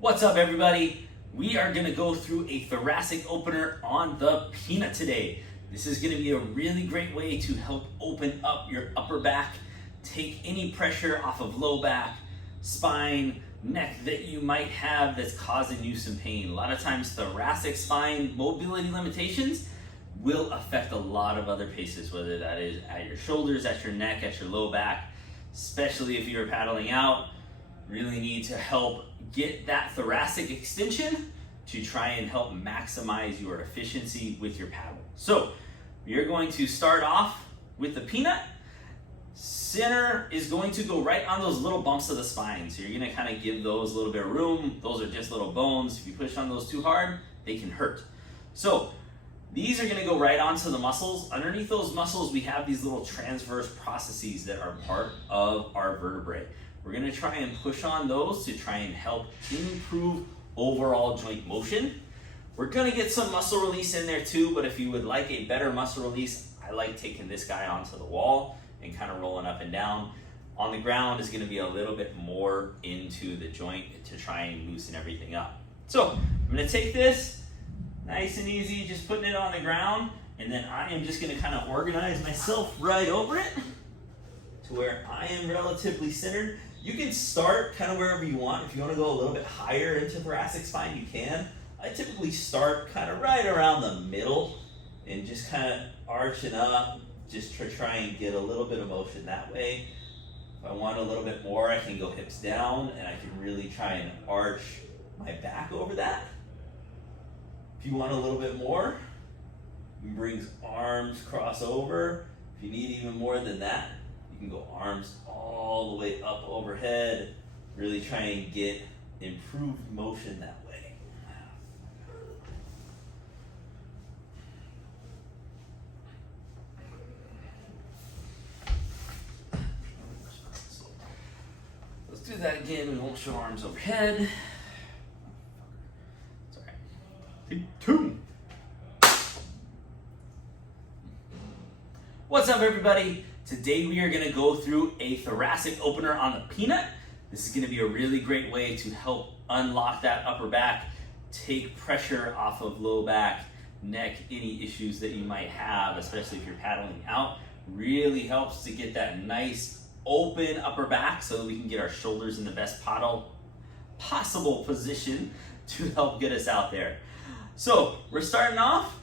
What's up, everybody? We are going to go through a thoracic opener on the peanut today. This is going to be a really great way to help open up your upper back, take any pressure off of low back, spine, neck that you might have that's causing you some pain. A lot of times thoracic spine mobility limitations will affect a lot of other places, whether that is at your shoulders, at your neck, at your low back, especially if you're paddling out. Really need to help get that thoracic extension to try and help maximize your efficiency with your paddle. So you're going to start off with the peanut. Center is going to go right on those little bumps of the spine. So you're going to kind of give those a little bit of room. Those are just little bones. If you push on those too hard, they can hurt. So these are going to go right onto the muscles. Underneath those muscles, we have these little transverse processes that are part of our vertebrae. We're going to try and push on those to try and help improve overall joint motion. We're going to get some muscle release in there too, but if you would like a better muscle release, I like taking this guy onto the wall and kind of rolling up and down. On the ground is going to be a little bit more into the joint to try and loosen everything up. So I'm going to take this, nice and easy, just putting it on the ground, and then I am just going to kind of organize myself right over it to where I am relatively centered. You can start kind of wherever you want. If you want to go a little bit higher into thoracic spine, you can. I typically start kind of right around the middle and just kind of arching up, just to try and get a little bit of motion that way. If I want a little bit more, I can go hips down and I can really try and arch my back over that. If you want a little bit more, you can bring arms cross over. If you need even more than that, you can go arms all the way up overhead, really try and get improved motion that way. Let's do that again. We won't show arms overhead. It's all right. 2. What's up, everybody? Today we are going to go through a thoracic opener on the peanut. This is going to be a really great way to help unlock that upper back, take pressure off of low back, neck, any issues that you might have, especially if you're paddling out. Really helps to get that nice open upper back so that we can get our shoulders in the best possible position to help get us out there. So we're starting off.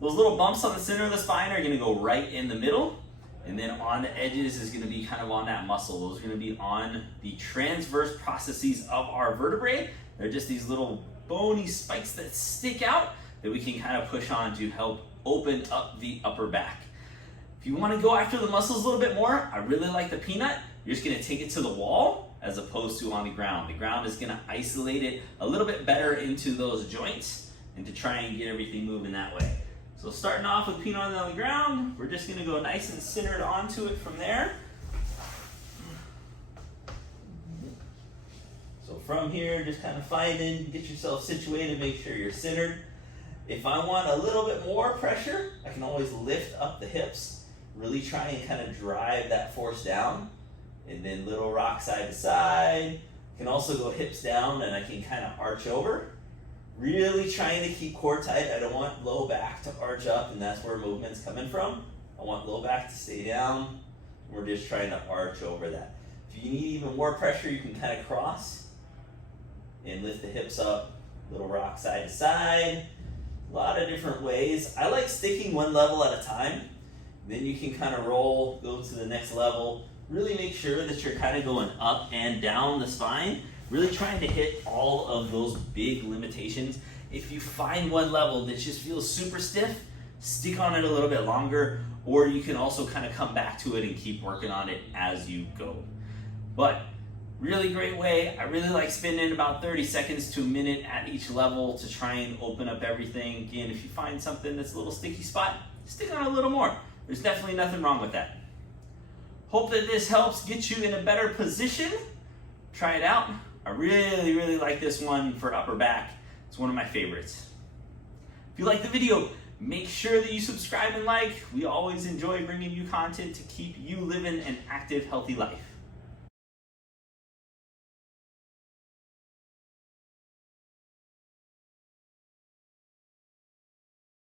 Those little bumps on the center of the spine are going to go right in the middle. And then on the edges is going to be kind of on that muscle. Those are going to be on the transverse processes of our vertebrae. They're just these little bony spikes that stick out that we can kind of push on to help open up the upper back. If you want to go after the muscles a little bit more, I really like the peanut. You're just going to take it to the wall as opposed to on the ground. The ground is going to isolate it a little bit better into those joints and to try and get everything moving that way. So starting off with peanut on the ground, we're just going to go nice and centered onto it from there. So from here, just kind of find in, get yourself situated, make sure you're centered. If I want a little bit more pressure, I can always lift up the hips, really try and kind of drive that force down, and then little rock side to side. I can also go hips down and I can kind of arch over. Really trying to keep core tight. I don't want low back to arch up, and that's where movement's coming from. I want low back to stay down. We're just trying to arch over that. If you need even more pressure, you can kind of cross and lift the hips up, little rock side to side. A lot of different ways. I like sticking one level at a time. Then you can kind of roll, go to the next level. Really make sure that you're kind of going up and down the spine. Really trying to hit all of those big limitations. If you find one level that just feels super stiff, stick on it a little bit longer, or you can also kind of come back to it and keep working on it as you go. But really great way. I really like spending about 30 seconds to a minute at each level to try and open up everything. Again, if you find something that's a little sticky spot, stick on it a little more. There's definitely nothing wrong with that. Hope that this helps get you in a better position. Try it out. I really, really like this one for upper back. It's one of my favorites. If you like the video, make sure that you subscribe and like. We always enjoy bringing you content to keep you living an active, healthy life.